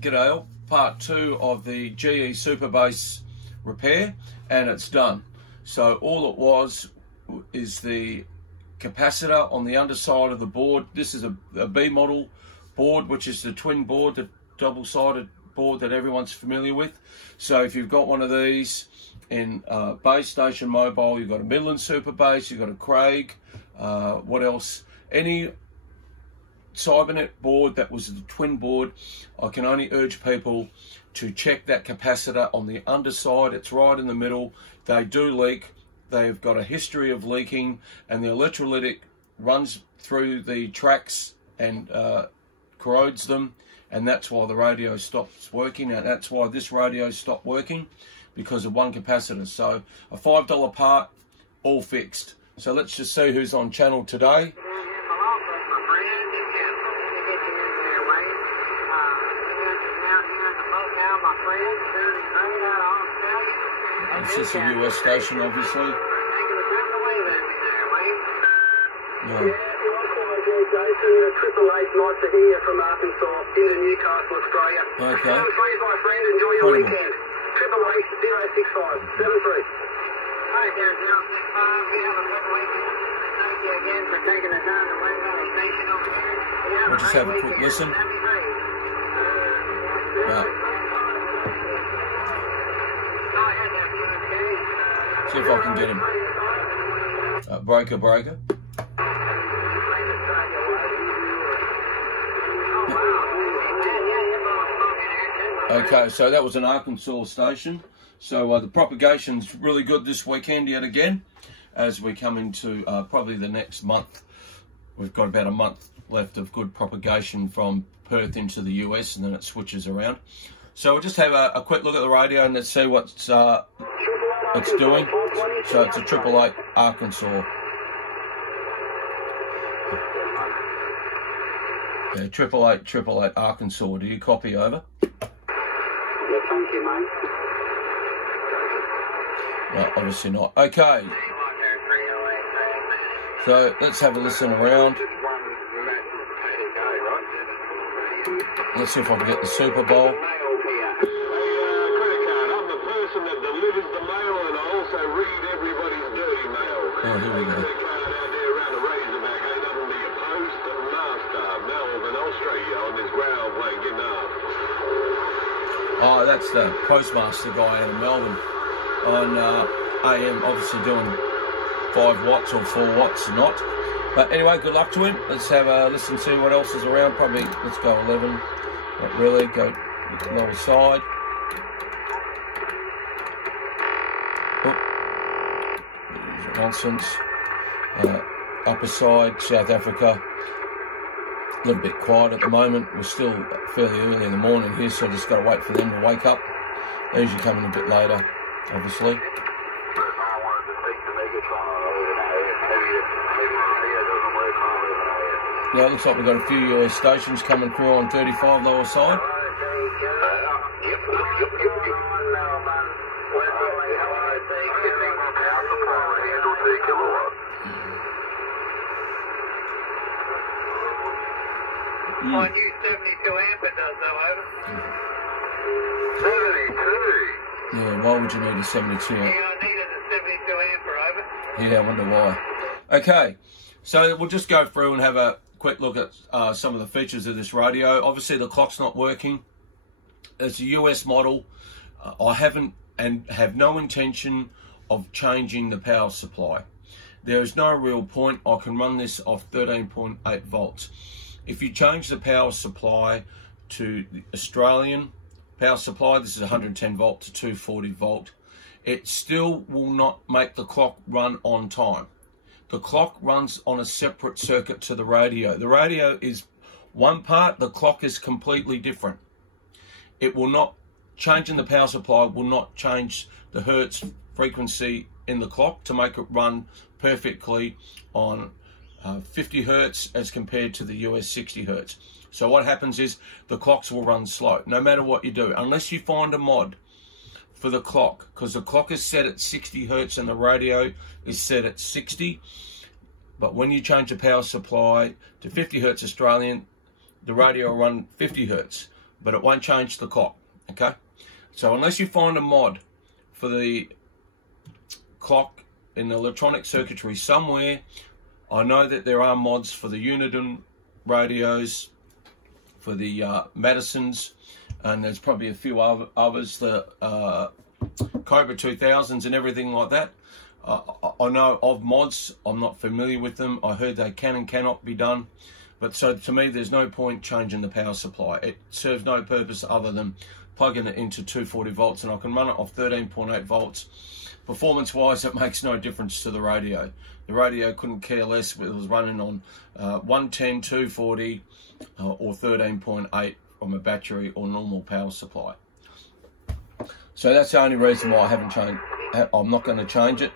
G'day all, part 2 of the GE Super Bass repair, and it's done. So all it was is the capacitor on the underside of the board. This is a B model board, which is the twin board, the double-sided board that everyone's familiar with. So if you've got one of these in Bass Station Mobile, you've got a Midland Super Bass, you've got a Craig, what else? Any Cybernet board that was the twin board, I can only urge people to check that capacitor on the underside. It's right in the middle. They do leak. They've got a history of leaking, and the electrolytic runs through the tracks and corrodes them, and that's why the radio stops working, and that's why this radio stopped working, because of one capacitor. So a $5 part, all fixed. So let's just see who's on channel today. This is a US station, obviously. No. Triple H, nice to hear from Arkansas, here in Newcastle, Australia. Okay. 73, my friend, enjoy your weekend. Triple H, 065, 73. Hi, there, 065. We have a good weekend. Thank you again for taking the time to wait on the station over here. We'll just have a quick listen. See if I can get him. Breaker. Okay, so that was an Arkansas station. So the propagation's really good this weekend yet again, as we come into probably the next month. We've got about a month left of good propagation from Perth into the US, and then it switches around. So we'll just have a quick look at the radio and let's see what's it's doing. So it's a 888 Arkansas. Yeah, 888 Arkansas. Do you copy over? Yeah, thank you, mate. No, obviously not. Okay. So let's have a listen around. Let's see if I can get the Super Bowl. Oh, here we go. Oh, that's the postmaster guy out of Melbourne on AM, obviously doing 5 watts or 4 watts, not. But anyway, good luck to him. Let's have a listen, see what else is around. Probably, let's go 11. Not really, go lower side. Nonsense. Upper side, South Africa, a little bit quiet at the moment. We're still fairly early in the morning here, so I just got to wait for them to wake up. They usually come in a bit later, obviously. Yeah, it looks like we've got a few US stations coming through on 35 lower side. On you 72 amp it does though, over. 72. Yeah, why would you need a 72 amp? Yeah, I needed a 72 amp, over. Yeah, I wonder why. Okay, so we'll just go through and have a quick look at some of the features of this radio. Obviously the clock's not working. It's a US model. I haven't and have no intention of changing the power supply. There is no real point. I can run this off 13.8 volts. If you change the power supply to the Australian power supply, this is 110 volt to 240 volt, it still will not make the clock run on time. The clock runs on a separate circuit to the radio. The radio is one part, the clock is completely different. It will not, changing the power supply will not change the hertz frequency in the clock to make it run perfectly on 50 hertz as compared to the US 60 hertz. So what happens is the clocks will run slow, no matter what you do, unless you find a mod for the clock, because the clock is set at 60 hertz and the radio is set at 60. But when you change the power supply to 50 hertz Australian, the radio will run 50 hertz. but it won't change the clock, okay? So unless you find a mod for the clock in the electronic circuitry somewhere, I know that there are mods for the Uniden radios, for the Madisons, and there's probably a few others, the Cobra 2000s and everything like that. I know of mods. I'm not familiar with them. I heard they can and cannot be done. But so to me, there's no point changing the power supply. It serves no purpose other than plugging it into 240 volts, and I can run it off 13.8 volts. Performance-wise, it makes no difference to the radio. The radio couldn't care less if it was running on 110, 240, or 13.8 from a battery or normal power supply. So that's the only reason why I haven't changed. I'm not going to change it.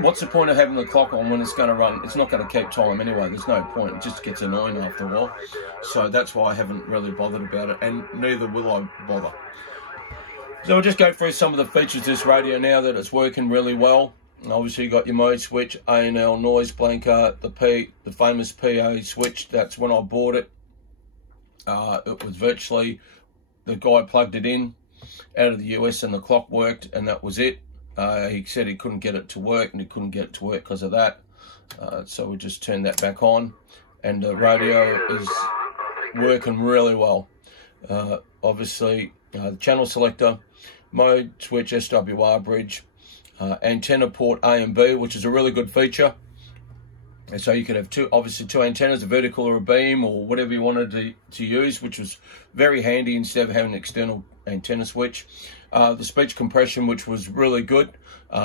What's the point of having the clock on when it's going to run? It's not going to keep time anyway. There's no point. It just gets annoying after a while. So that's why I haven't really bothered about it, and neither will I bother. So we'll just go through some of the features of this radio now that it's working really well. And obviously you got your mode switch, A&L, noise blanker, the famous PA switch. That's when I bought it. It was virtually, the guy plugged it in out of the US and the clock worked, and that was it. He said he couldn't get it to work, and he couldn't get it to work because of that. So we just turned that back on, and the radio is working really well. Obviously, the channel selector, mode switch, SWR bridge, antenna port A and B, which is a really good feature. And so you could have two antennas, a vertical or a beam, or whatever you wanted to use, which was very handy instead of having an external antenna switch. The speech compression, which was really good,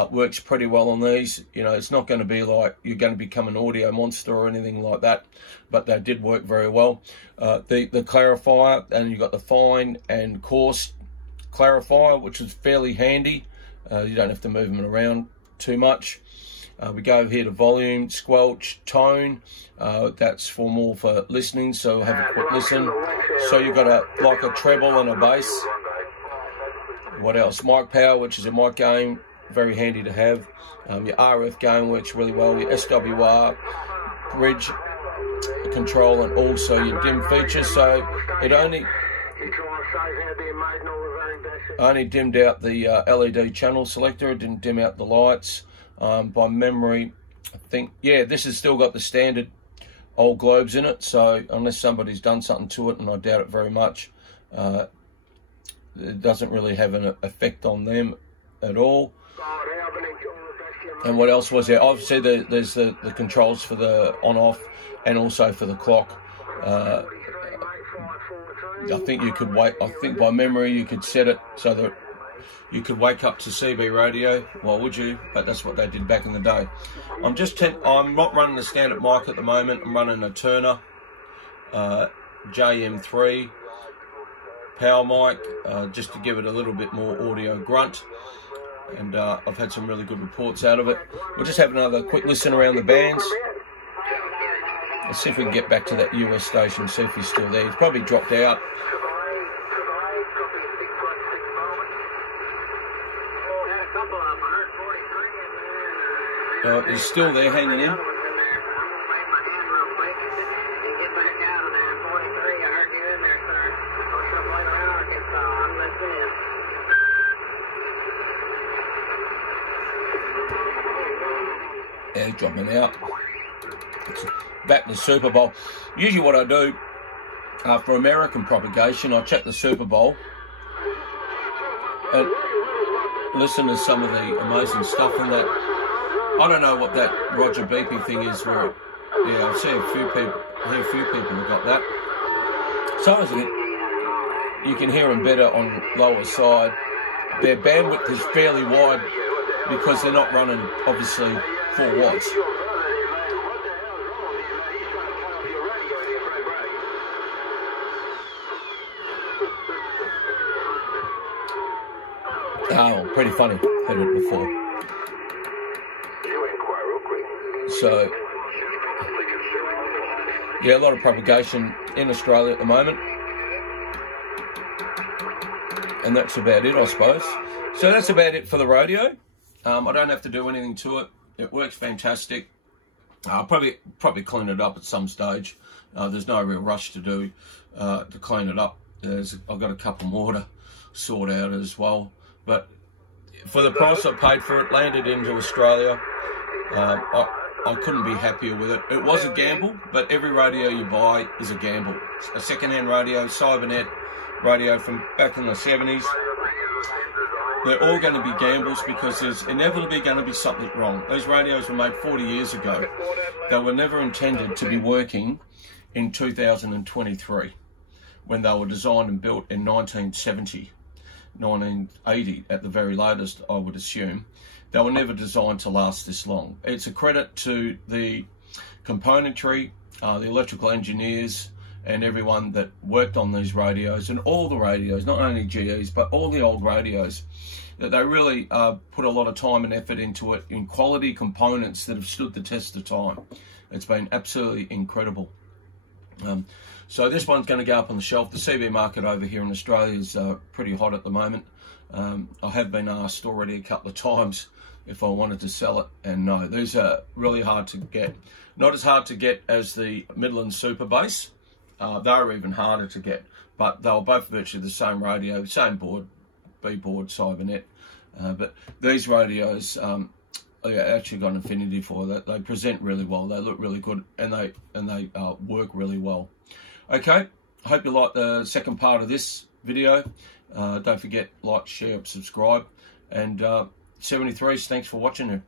works pretty well on these. You know, it's not going to be like you're going to become an audio monster or anything like that, but they did work very well. The clarifier, and you got the fine and coarse clarifier, which is fairly handy. You don't have to move them around too much. We go over here to volume, squelch, tone. That's more for listening, so have a quick listen. So you've got like a treble and a bass. What else? Mic power, which is a mic gain, very handy to have. Your RF gain works really well. Your SWR, bridge control, and also your dim features. So it only dimmed out the LED channel selector. It didn't dim out the lights. By memory, I think, yeah, this has still got the standard old globes in it, so unless somebody's done something to it, and I doubt it very much, it doesn't really have an effect on them at all. And what else was there? Obviously, there's the controls for the on-off, and also for the clock. I think you could wait. I think by memory you could set it so that you could wake up to CB radio. Why would you? But that's what they did back in the day. I'm not running the standard mic at the moment. I'm running a Turner JM3 power mic, just to give it a little bit more audio grunt. And I've had some really good reports out of it. We'll just have another quick listen around the bands. Let's see if we can get back to that US station, see if he's still there. He's probably dropped out. He's still there, hanging in. Yeah, he's dropping out. Back to the Super Bowl. Usually what I do for American propagation, I check the Super Bowl and listen to some of the amazing stuff in that. I don't know what that Roger Beepy thing is. Where, yeah, I've seen a few people have got that. Sometimes you can hear them better on lower side. Their bandwidth is fairly wide because they're not running, obviously, 4 watts. Oh, pretty funny. Heard it before. So, yeah, a lot of propagation in Australia at the moment. And that's about it, I suppose. So that's about it for the radio. I don't have to do anything to it. It works fantastic. I'll probably clean it up at some stage. There's no real rush to clean it up. I've got a couple more to sort out as well. But for the price I paid for it, landed into Australia, I couldn't be happier with it. It was a gamble, but every radio you buy is a gamble. A second-hand radio, Cybernet radio from back in the 70s. They're all going to be gambles because there's inevitably going to be something wrong. Those radios were made 40 years ago. They were never intended to be working in 2023 when they were designed and built in 1970, 1980 at the very latest, I would assume. They were never designed to last this long. It's a credit to the componentry, the electrical engineers, and everyone that worked on these radios, and all the radios, not only GEs, but all the old radios, that they really put a lot of time and effort into it in quality components that have stood the test of time. It's been absolutely incredible. So this one's going to go up on the shelf. The CB market over here in Australia is pretty hot at the moment. I have been asked already a couple of times if I wanted to sell it, and no, these are really hard to get. Not as hard to get as the Midland Super Bass. They're even harder to get, but they were both virtually the same radio, same board, B-board, Cybernet. But these radios, I actually got an affinity for that. They present really well, they look really good, and they work really well. Okay, I hope you like the second part of this video. Don't forget, like, share, subscribe, and 73s, thanks for watching it.